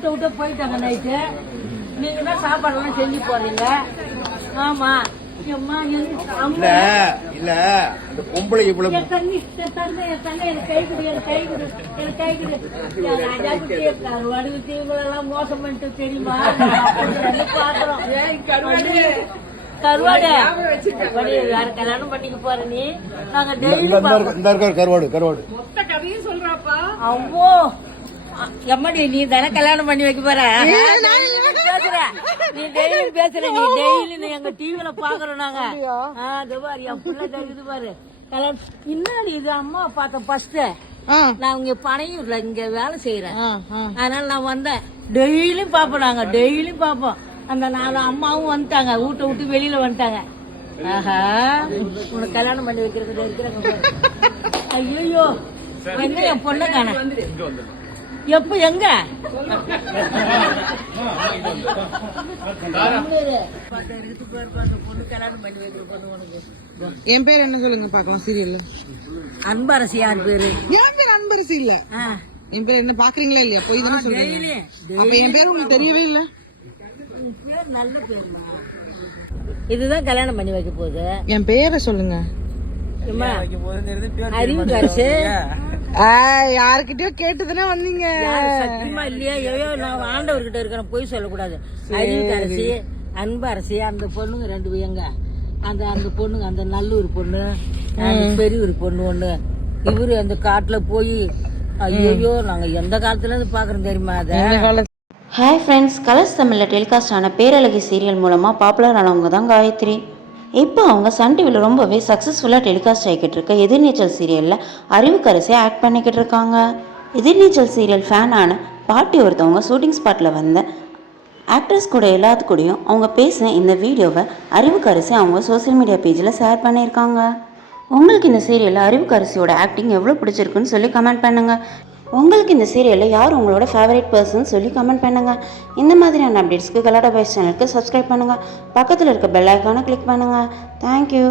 வீட்டை விட்டு போயிட்டாங்க நைட்டு. நீங்க தான் சாப்பாடெல்லாம் செஞ்சு போறீங்க. ஆமா அம்மா இல்ல இல்ல அந்த பொம்பளை இவ்வளவு என் தண்ணி எனக்கு கை கொடு, எனக்கு கை கொடு, எனக்கு கை கொடு. ராஜா குட்டி கருவாடு குட்டி இவங்களெல்லாம் மோசம் பண்ணிட்டு தெரியுமா? பாக்குறோம் கருவாடு வேற கல்யாணம் பண்ணிக்க போற நீ. நாங்க டெய்லி கருவாடு அவ்வளோ எம்மாடி நீ தானே கல்யாணம் பண்ணி வைக்க போற. பேசுற நீ டெய்லி பேசுற. நீ டெய்லி எங்க டிவில பாக்குறோம் நாங்க. பாரு என் பிள்ளை தெரியுது பாரு கல்யாணம். இன்னாடி இது அம்மா பார்த்தேன் ஃபர்ஸ்ட். நான் இங்க பனையூர்ல இங்க வேலை செய்யறேன். அதனால நான் வந்தேன். டெய்லியும் பாப்போம், நாங்க டெய்லியும் பாப்போம். அந்த 4 அம்மாவும் வந்துட்டாங்க, வீட்டை விட்டு வெளியில வந்துட்டாங்க. ஆஹா உனக்கு கல்யாணம் பண்ணி வைக்கிறது இருக்கிறாங்க. ஐயோ என்ன என் பொண்ணை காண எப்ப எங்க பொண்ணு கல்யாணம் பண்ணி வைக்கிற பொண்ணு உனக்கு. என் பேர் என்ன சொல்லுங்க பாக்கலாம் சீரியல்ல? அன்பரசி. யார் பேரு? என் பேர் அன்பரசி இல்ல. என் பேர் என்ன பாக்குறீங்களா இல்லையா? போய் தானே சொல்றீங்க. அப்ப என் பேர் உங்களுக்கு தெரியவே இல்ல. பேர் நல்ல பேருமா. இதுதான் கல்யாணம் பண்ணி வைக்க போகுது. என் பேரை சொல்லுங்க. அறிவு கரிசு. யாருக்கிட்டயோ கேட்டுதானே வந்தீங்க. சத்தியமா இல்லையா? நான் ஆண்டவர்கிட்ட இருக்கிறேன், போய் சொல்லக்கூடாது. அறிவு கரிசி, அன்பரசி, அந்த பொண்ணுங்க 2 எங்க அந்த பொண்ணுங்க, அந்த நல்லூர் பொண்ணு, பெரியூர் பொண்ணு ஒண்ணு. இவரு அந்த காட்டுல போய் ஐயோ நாங்க எந்த காலத்துல இருந்து பாக்குறோம் தெரியுமா? அத ஹாய் ஃப்ரெண்ட்ஸ், கலர்ஸ் தமிழில் டெலிகாஸ்ட் ஆன பேரழகி சீரியல் மூலமாக பாப்புலர் ஆனவங்க தான் காயத்ரி. இப்போ அவங்க சன் டிவியில் ரொம்பவே சக்ஸஸ்ஃபுல்லாக டெலிகாஸ்ட் ஆகிக்கிட்டு இருக்க எதிர்நீச்சல் சீரியலில் அறிவுக்கரசியை ஆக்ட் பண்ணிக்கிட்டு இருக்காங்க. எதிர்நீச்சல் சீரியல் ஃபேனான பாட்டி ஒருத்தவங்க ஷூட்டிங் ஸ்பாட்டில் வந்த ஆக்ட்ரஸ் கூட எல்லாத்து கூடயும் அவங்க பேசின இந்த வீடியோவை அறிவுக்கரசி அவங்க சோசியல் மீடியா பேஜில் ஷேர் பண்ணியிருக்காங்க. உங்களுக்கு இந்த சீரியலில் அறிவுக்கரசியோட ஆக்டிங் எவ்வளோ பிடிச்சிருக்குன்னு சொல்லி கமெண்ட் பண்ணுங்கள். உங்களுக்கு இந்த சீரியலில் யார் உங்களோட ஃபேவரட் பர்சன் சொல்லி கமெண்ட் பண்ணுங்கள். இந்த மாதிரியான அப்டேட்ஸ்க்கு கலாடா பாய்ஸ் சேனலுக்கு சப்ஸ்கிரைப் பண்ணுங்கள். பக்கத்தில் இருக்க பெல் ஐக்கானை கிளிக் பண்ணுங்கள். தேங்க்யூ.